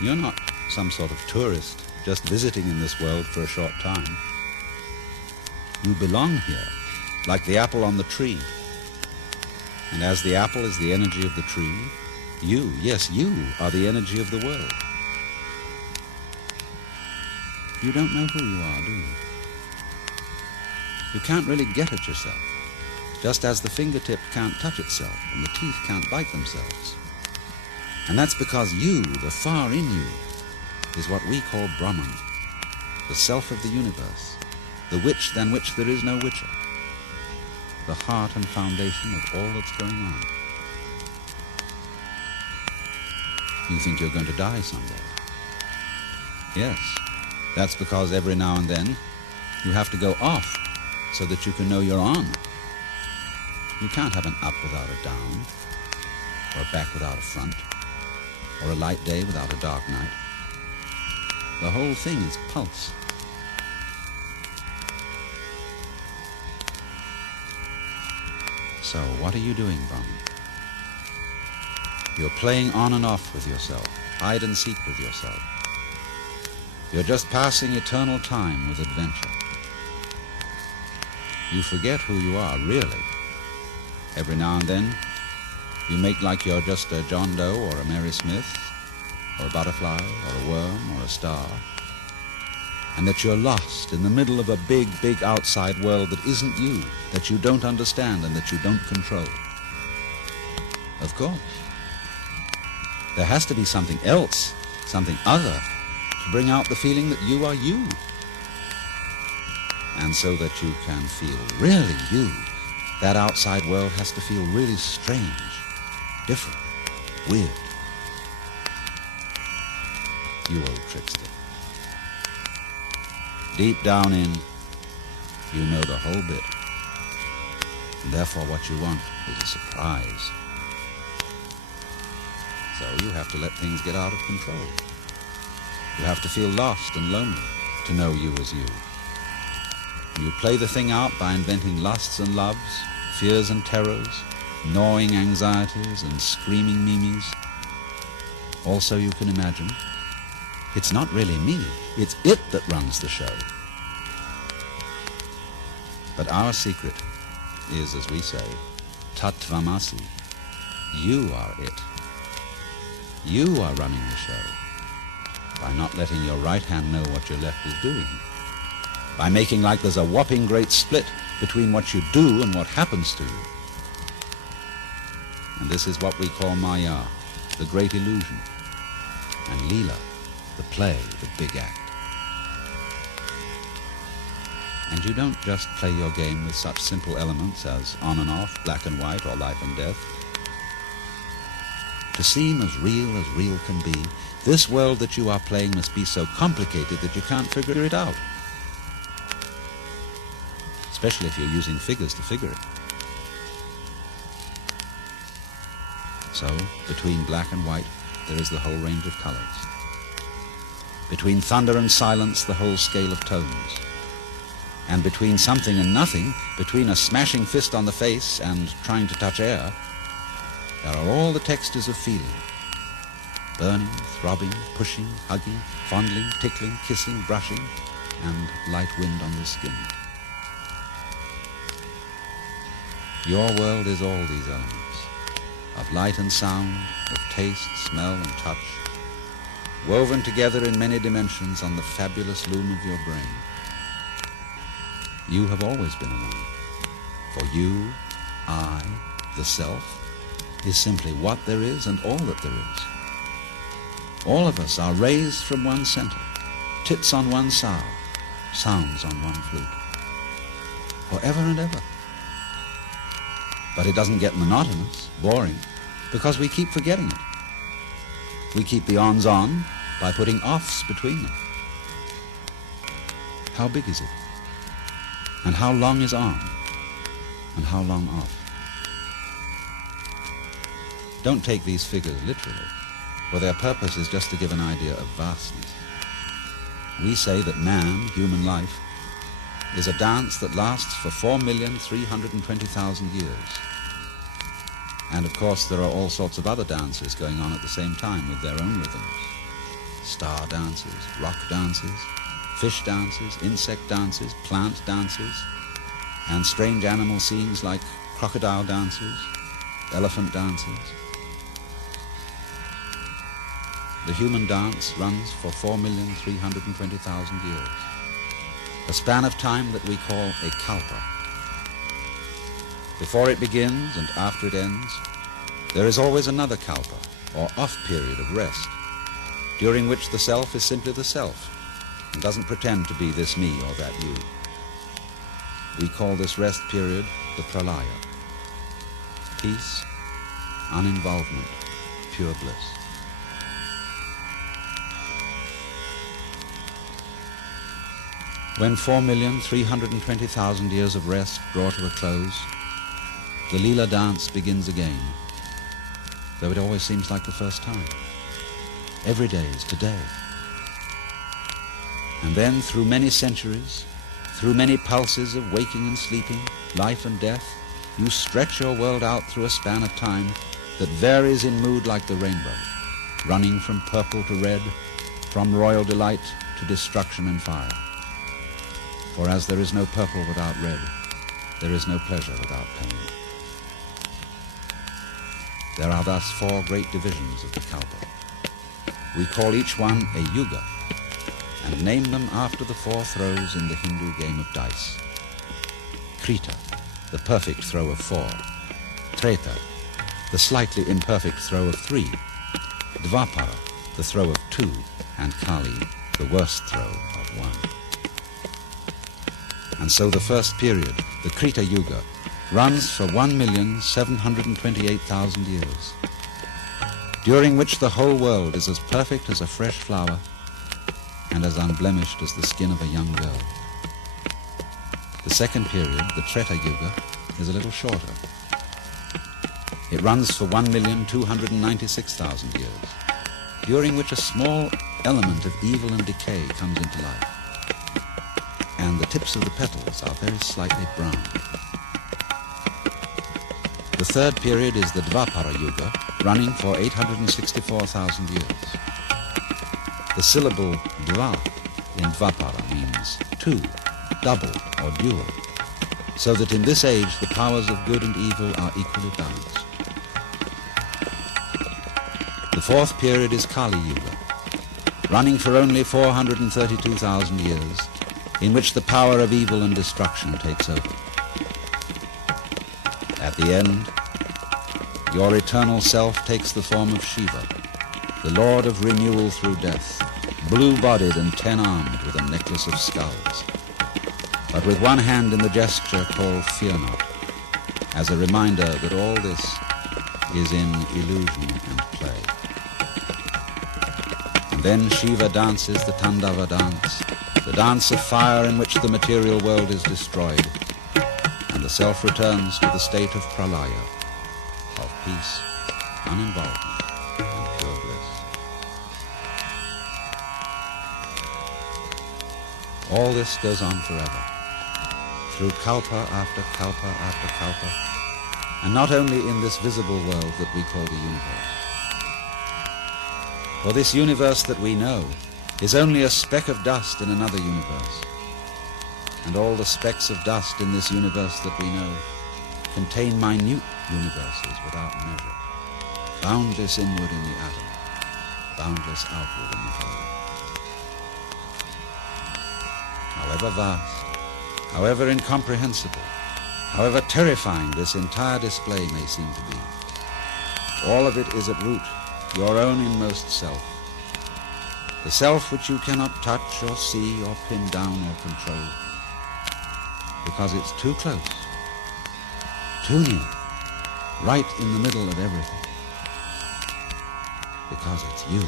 You're not some sort of tourist just visiting in this world for a short time. You belong here, like the apple on the tree. And as the apple is the energy of the tree, you, yes, you are the energy of the world. You don't know who you are, do you? You can't really get at yourself, just as the fingertip can't touch itself and the teeth can't bite themselves. And that's because you, the far in you, is what we call Brahman, the self of the universe, the witch than which there is no witcher, the heart and foundation of all that's going on. You think you're going to die someday. Yes, that's because every now and then you have to go off so that you can know you're on. You can't have an up without a down, or a back without a front, or a light day without a dark night. The whole thing is pulse. So what are you doing, Brahman? You're playing on and off with yourself, hide and seek with yourself. You're just passing eternal time with adventure. You forget who you are, really. Every now and then, you make like you're just a John Doe or a Mary Smith, or a butterfly, or a worm, or a star, and that you're lost in the middle of a big, big outside world that isn't you, that you don't understand and that you don't control. Of course. There has to be something else, something other, to bring out the feeling that you are you. And so that you can feel really you, that outside world has to feel really strange, different, weird. You old trickster. Deep down in, you know the whole bit. And therefore what you want is a surprise. So you have to let things get out of control. You have to feel lost and lonely to know you as you. And you play the thing out by inventing lusts and loves, fears and terrors, gnawing anxieties and screaming mimes. Also you can imagine, it's not really me, it's it that runs the show. But our secret is, as we say, Tattvamasi. You are it. You are running the show by not letting your right hand know what your left is doing, by making like there's a whopping great split between what you do and what happens to you. And this is what we call Maya, the great illusion, and Leela, the play, the big act. And you don't just play your game with such simple elements as on and off, black and white, or life and death. To seem as real can be, this world that you are playing must be so complicated that you can't figure it out. Especially if you're using figures to figure it. So, between black and white, there is the whole range of colors. Between thunder and silence, the whole scale of tones. And between something and nothing, between a smashing fist on the face and trying to touch air, there are all the textures of feeling. Burning, throbbing, pushing, hugging, fondling, tickling, kissing, brushing, and light wind on the skin. Your world is all these elements, of light and sound, of taste, smell, and touch, woven together in many dimensions on the fabulous loom of your brain. You have always been alone. For you, I, the self, is simply what there is and all that there is. All of us are rays from one center, tits on one sow, sounds on one flute. Forever and ever. But it doesn't get monotonous, boring, because we keep forgetting it. We keep the ons on by putting offs between them. How big is it? And how long is on? And how long off? Don't take these figures literally, for their purpose is just to give an idea of vastness. We say that man, human life, is a dance that lasts for 4,320,000 years. And of course there are all sorts of other dances going on at the same time with their own rhythms. star dances, rock dances, fish dances, insect dances, plant dances, and strange animal scenes like crocodile dances, elephant dances. The human dance runs for 4,320,000 years, a span of time that we call a kalpa. Before it begins and after it ends, there is always another kalpa, or off-period of rest, during which the self is simply the self and doesn't pretend to be this me or that you. We call this rest period the pralaya. Peace, uninvolvement, pure bliss. When 4,320,000 years of rest draw to a close, the Leela dance begins again, though it always seems like the first time. Every day is today. And then through many centuries, through many pulses of waking and sleeping, life and death, you stretch your world out through a span of time that varies in mood like the rainbow, running from purple to red, from royal delight to destruction and fire. For as there is no purple without red, there is no pleasure without pain. There are thus 4 great divisions of the kalpa. We call each one a yuga, and name them after the 4 throws in the Hindu game of dice. Krita, the perfect throw of 4. Treta, the slightly imperfect throw of 3. Dvapara, the throw of 2. And Kali, the worst throw of 1. And so the first period, the Krita Yuga, runs for 1,728,000 years, during which the whole world is as perfect as a fresh flower and as unblemished as the skin of a young girl. The second period, the Treta Yuga, is a little shorter. It runs for 1,296,000 years, during which a small element of evil and decay comes into life, and the tips of the petals are very slightly brown. The third period is the Dvapara Yuga, running for 864,000 years. The syllable Dva in Dvapara means 2, double or dual, so that in this age the powers of good and evil are equally balanced. The fourth period is Kali Yuga, running for only 432,000 years, in which the power of evil and destruction takes over. At the end, your eternal self takes the form of Shiva, the Lord of renewal through death, blue-bodied and 10-armed with a necklace of skulls, but with one hand in the gesture called fear not, as a reminder that all this is in illusion and play. And then Shiva dances the Tandava dance, the dance of fire in which the material world is destroyed, and the self returns to the state of pralaya, of peace, uninvolvement, and pure bliss. All this goes on forever, through kalpa after kalpa after kalpa, and not only in this visible world that we call the universe. For this universe that we know is only a speck of dust in another universe, and all the specks of dust in this universe that we know contain minute universes without measure, boundless inward in the atom, boundless outward in the whole. However vast, however incomprehensible, however terrifying this entire display may seem to be, all of it is at root your own inmost self, the self which you cannot touch or see or pin down or control, because it's too close, too near, right in the middle of everything, because it's you.